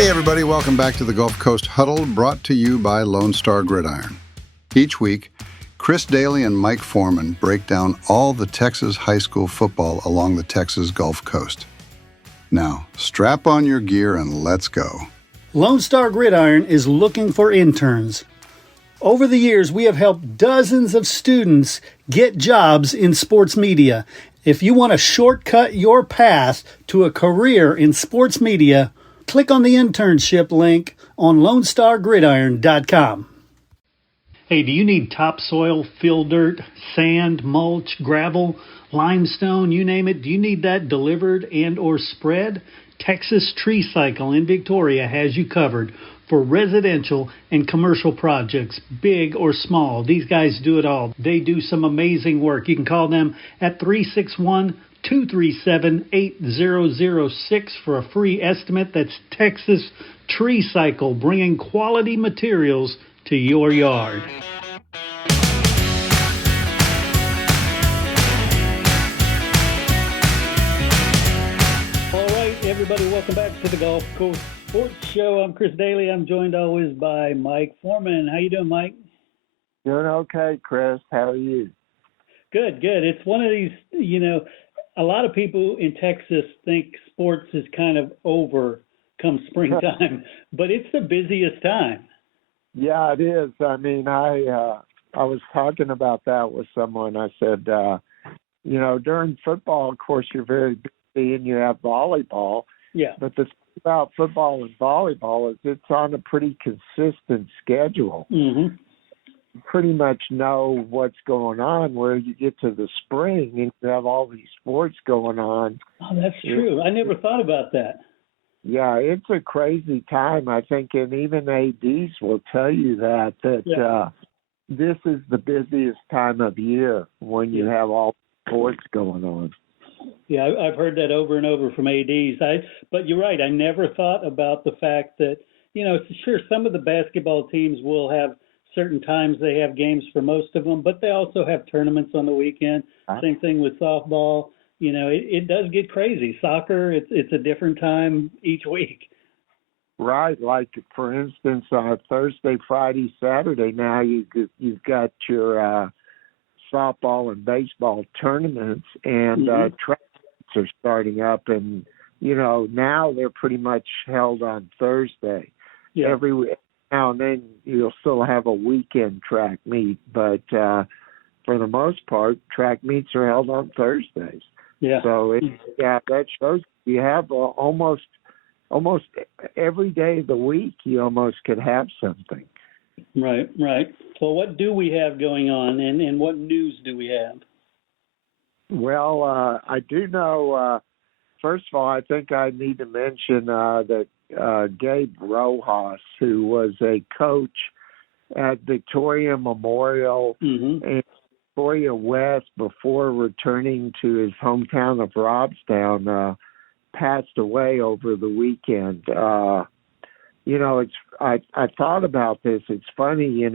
Hey everybody, welcome back to the Gulf Coast Huddle, brought to you by Lone Star Gridiron. Each week, Chris Daly and Mike Foreman break down all the Texas high school football along the Texas Gulf Coast. Now, strap on your gear and let's go. Lone Star Gridiron is looking for interns. Over the years, we have helped dozens of students get jobs in sports media. If you want to shortcut your path to a career in sports media, click on the internship link on LoneStarGridiron.com. Hey, do you need topsoil, fill dirt, sand, mulch, gravel, limestone, you name it? Do you need that delivered and or spread? Texas Tree Cycle in Victoria has you covered for residential and commercial projects, big or small. These guys do it all. They do some amazing work. You can call them at 361-237-8006 for a free estimate. That's Texas Tree Cycle, bringing quality materials to your yard. All right, everybody, welcome back to the Gulf Coast Sports Show. I'm Chris Daly. I'm joined always by Mike Foreman. How you doing, Mike? Doing okay, Chris. How are you? Good, good. It's one of these, a lot of people in Texas think sports is kind of over come springtime, but it's the busiest time. Yeah, it is. I mean, I was talking about that with someone. I said, during football, of course, you're very busy and you have volleyball. Yeah. But the thing about football and volleyball is it's on a pretty consistent schedule. Mm-hmm. You pretty much know what's going on, where you get to the spring and you have all these sports going on. Oh, that's true. I never thought about that. Yeah, it's a crazy time, I think, and even ADs will tell you that this is the busiest time of year when you have all sports going on. Yeah, I've heard that over and over from ADs. But you're right. I never thought about the fact that, sure, some of the basketball teams will have certain times they have games for most of them, but they also have tournaments on the weekend. Same thing with softball. It does get crazy. Soccer, it's a different time each week. Right. Like, for instance, on Thursday, Friday, Saturday, now you've got your softball and baseball tournaments, and track meets are starting up, and, now they're pretty much held on Thursday. Yeah. Every now and then you'll still have a weekend track meet, but for the most part, track meets are held on Thursdays. Yeah. So that shows you have almost every day of the week. You almost could have something. Right. Well, what do we have going on, and what news do we have? Well, I do know. First of all, I think I need to mention that Gabe Rojas, who was a coach at Victoria Memorial and Victoria West before returning to his hometown of Robstown, passed away over the weekend. I thought about this. It's funny,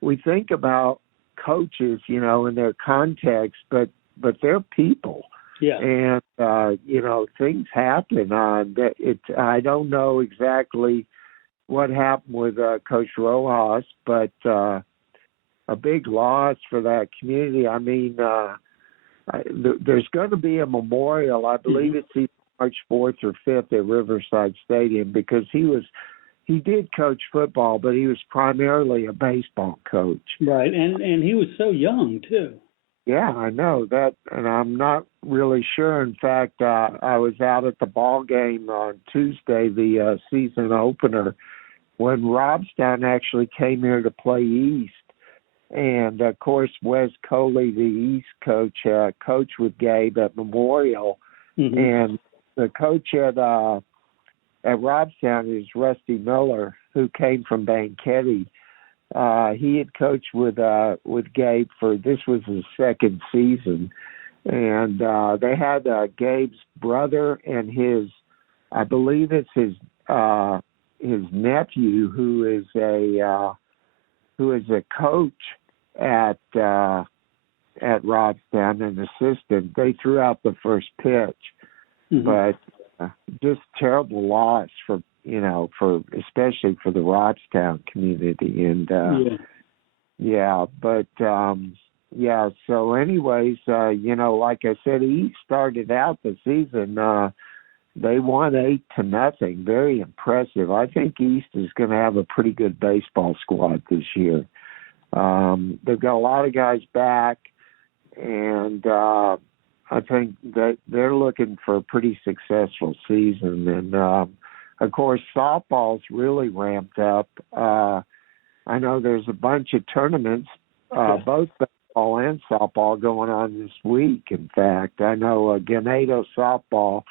we think about coaches, in their context, but they're people. Yeah. And things happen. I don't know exactly what happened with Coach Rojas, but a big loss for that community. I mean, there's going to be a memorial. I believe it's either March 4th or 5th at Riverside Stadium, because he did coach football, but he was primarily a baseball coach. Right, and he was so young too. Yeah, I know that, and I'm not really sure. In fact, I was out at the ball game on Tuesday, the season opener, when Robstown actually came here to play East. And, of course, Wes Coley, the East coach, coached with Gabe at Memorial. And the coach at Robstown is Rusty Miller, who came from Banquetti. He had coached with Gabe this was his second season. And they had Gabe's brother and I believe it's his nephew, who is a coach at Robstown, an assistant. They threw out the first pitch, but just terrible loss for especially for the Robstown community. And so anyways, like I said, East started out the season, they won 8-0. Very impressive. I think East is going to have a pretty good baseball squad this year. They've got a lot of guys back, and I think that they're looking for a pretty successful season. And, of course, softball's really ramped up. I know there's a bunch of tournaments, both baseball and softball going on this week. In fact, I know Ganado softball,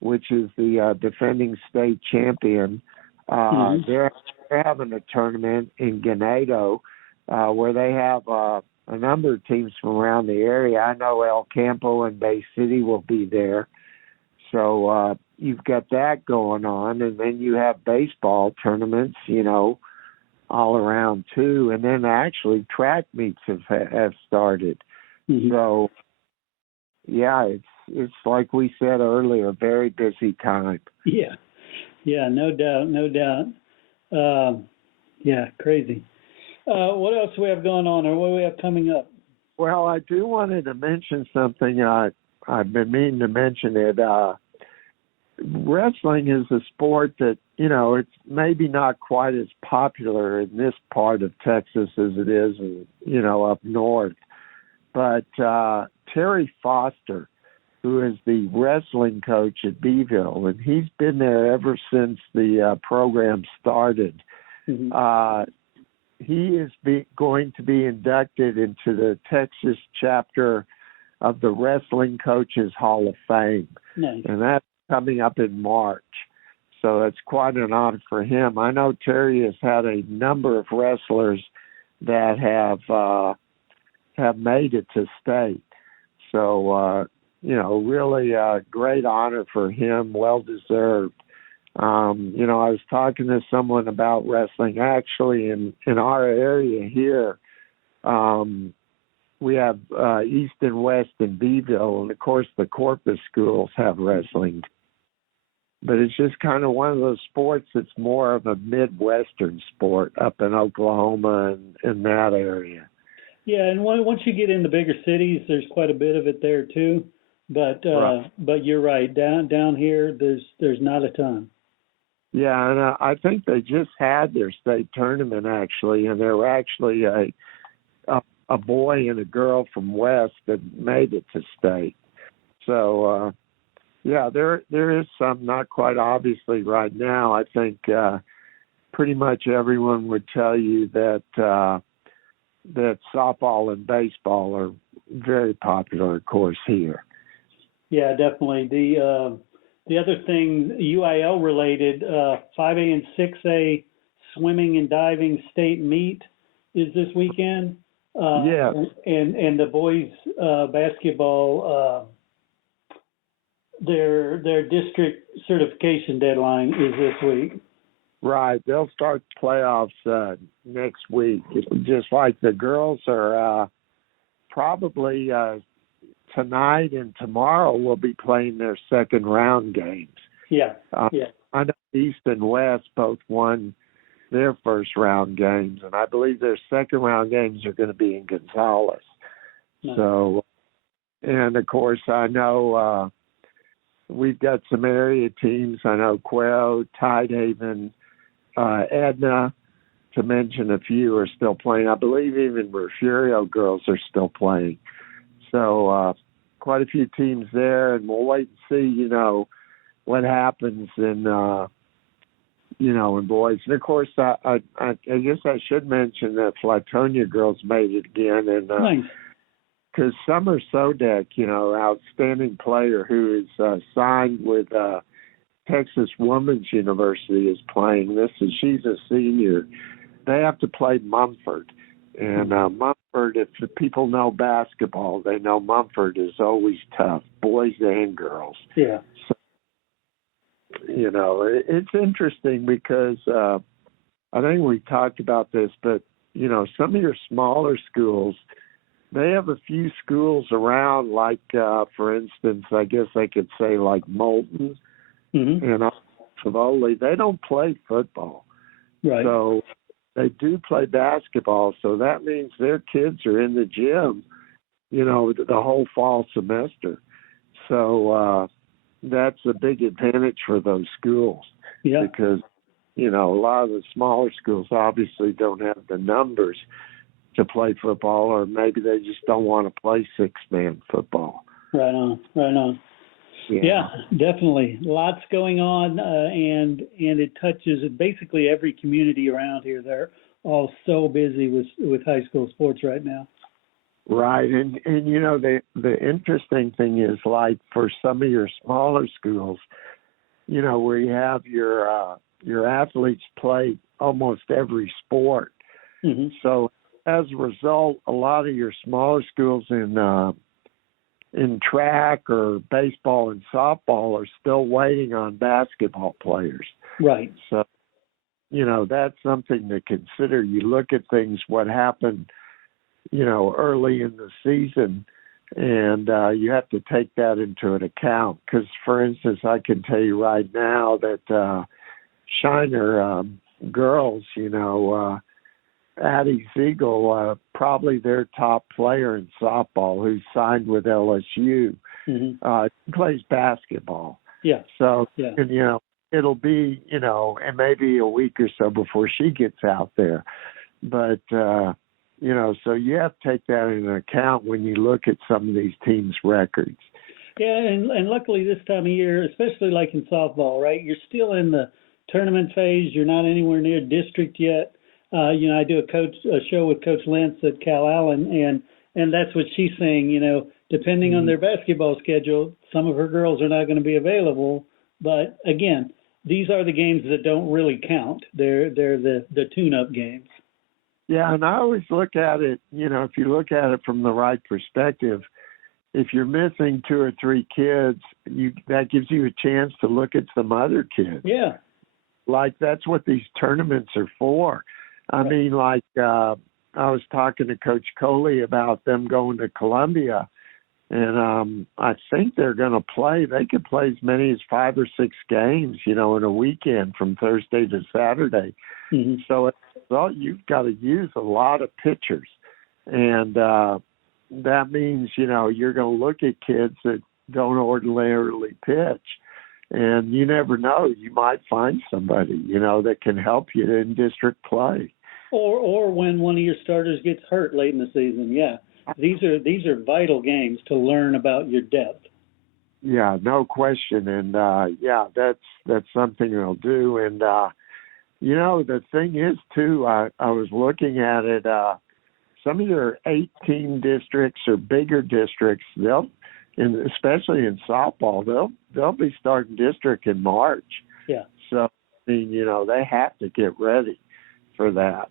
which is the defending state champion, they're having a tournament in Ganado where they have a number of teams from around the area. I know El Campo and Bay City will be there. So you've got that going on, and then you have baseball tournaments, all around too. And then actually track meets have started. So, yeah, it's like we said earlier, a very busy time. Yeah, no doubt. Crazy. What else do we have going on, or what do we have coming up? Well, I do wanted to mention something. I've been meaning to mention it. Wrestling is a sport that, it's maybe not quite as popular in this part of Texas as it is, up north. But Terry Foster, who is the wrestling coach at Beeville, and he's been there ever since the program started. He is going to be inducted into the Texas chapter of the Wrestling Coaches Hall of Fame. Nice. And that's coming up in March. So it's quite an honor for him. I know Terry has had a number of wrestlers that have made it to state. So, really a great honor for him, well-deserved. I was talking to someone about wrestling. Actually, in our area here, we have East and West and Beeville, and, of course, the Corpus schools have wrestling. But it's just kind of one of those sports that's more of a Midwestern sport up in Oklahoma and in that area. Yeah, and once you get in the bigger cities, there's quite a bit of it there too. But but you're right, down here, there's not a ton. Yeah, and I think they just had their state tournament actually, and there were actually a boy and a girl from West that made it to state. So there is some, not quite obviously right now. I think pretty much everyone would tell you that that softball and baseball are very popular, of course, here. Yeah, definitely. The other thing, UIL related, 5A and 6A swimming and diving state meet is this weekend. Yeah. And the boys basketball, their district certification deadline is this week. Right. They'll start playoffs next week. Just like the girls are probably tonight and tomorrow will be playing their second round games. Yeah. I know East and West both won their first round games, and I believe their second round games are going to be in Gonzales. Nice. So, and of course, I know we've got some area teams. I know Quail, Tidehaven, Edna, to mention a few, are still playing. I believe even Refugio girls are still playing. So quite a few teams there, and we'll wait and see, what happens in, in boys. And, of course, I guess I should mention that Flatonia girls made it again. And because Summer Sodek, outstanding player who is signed with Texas Women's University, is playing. She's a senior. They have to play Mumford. And Mumford, if the people know basketball, they know Mumford is always tough, boys and girls. Yeah. So, it's interesting because I think we talked about this, but, some of your smaller schools, they have a few schools around, like, for instance, I guess I could say like Moulton. Mm-hmm. And Tivoli, they don't play football. Right. So they do play basketball. So that means their kids are in the gym, the whole fall semester. So that's a big advantage for those schools. Yeah. Because, a lot of the smaller schools obviously don't have the numbers to play football, or maybe they just don't want to play six-man football. Right on. Yeah, definitely. Lots going on, and it touches basically every community around here. They're all so busy with high school sports right now. Right, and the interesting thing is, like, for some of your smaller schools, where you have your athletes play almost every sport. Mm-hmm. So as a result, a lot of your smaller schools in track or baseball and softball are still waiting on basketball players. Right. So, that's something to consider. You look at things, what happened, early in the season, and you have to take that into an account. Because, for instance, I can tell you right now that Shiner girls, Addie Siegel, probably their top player in softball, who's signed with LSU, plays basketball. Yeah. So, yeah. And, it'll be, and maybe a week or so before she gets out there. But, so you have to take that into account when you look at some of these teams' records. Yeah, and luckily this time of year, especially like in softball, right, you're still in the tournament phase. You're not anywhere near district yet. I do a show with Coach Lentz at Cal Allen, and that's what she's saying. Depending on their basketball schedule, some of her girls are not going to be available. But again, these are the games that don't really count. They're the tune-up games. Yeah, and I always look at it. If you look at it from the right perspective, if you're missing 2 or 3 kids, that gives you a chance to look at some other kids. Yeah. Like, that's what these tournaments are for. I mean, like, I was talking to Coach Coley about them going to Columbia, and I think they're going to play. They could play as many as 5 or 6 games, in a weekend from Thursday to Saturday. Mm-hmm. So you've got to use a lot of pitchers, and that means, you're going to look at kids that don't ordinarily pitch. And you never know, you might find somebody, that can help you in district play. Or when one of your starters gets hurt late in the season, yeah. These are vital games to learn about your depth. Yeah, no question. And, that's something they'll do. And, the thing is, too, I was looking at it, some of your 18 districts or bigger districts, especially in softball, they'll be starting district in March. Yeah. So, I mean, they have to get ready for that.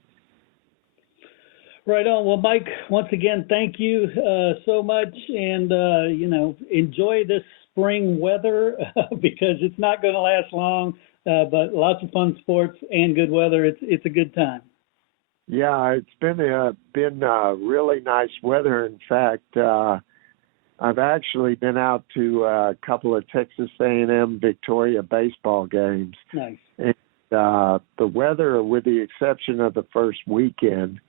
Right on. Well, Mike, once again, thank you so much. And, enjoy this spring weather because it's not going to last long, but lots of fun sports and good weather. It's a good time. Yeah, it's been really nice weather. In fact, I've actually been out to a couple of Texas A&M Victoria baseball games. Nice. And the weather, with the exception of the first weekend,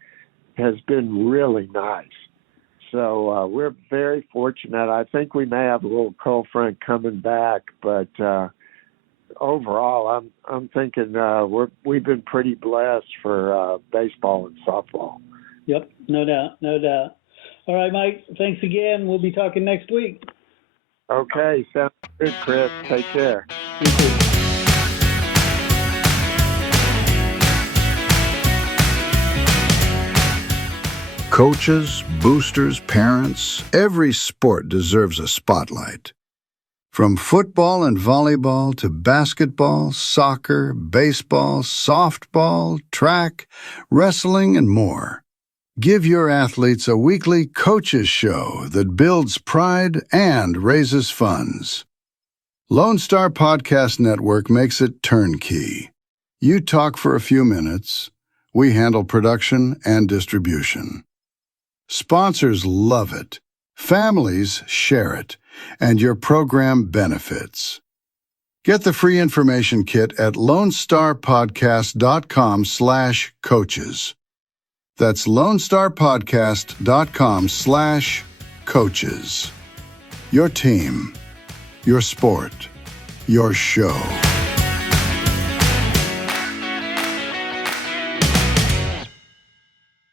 has been really nice. So we're very fortunate. I think we may have a little cold front coming back, but overall, I'm thinking we've been pretty blessed for baseball and softball. Yep, no doubt. All right, Mike, thanks again. We'll be talking next week. Okay, sounds good, Chris. Take care. You too. Coaches, boosters, parents, every sport deserves a spotlight. From football and volleyball to basketball, soccer, baseball, softball, track, wrestling, and more. Give your athletes a weekly coaches show that builds pride and raises funds. Lone Star Podcast Network makes it turnkey. You talk for a few minutes. We handle production and distribution. Sponsors love it. Families share it. And your program benefits. Get the free information kit at lonestarpodcast.com/coaches. That's lonestarpodcast.com/coaches. Your team, your sport, your show.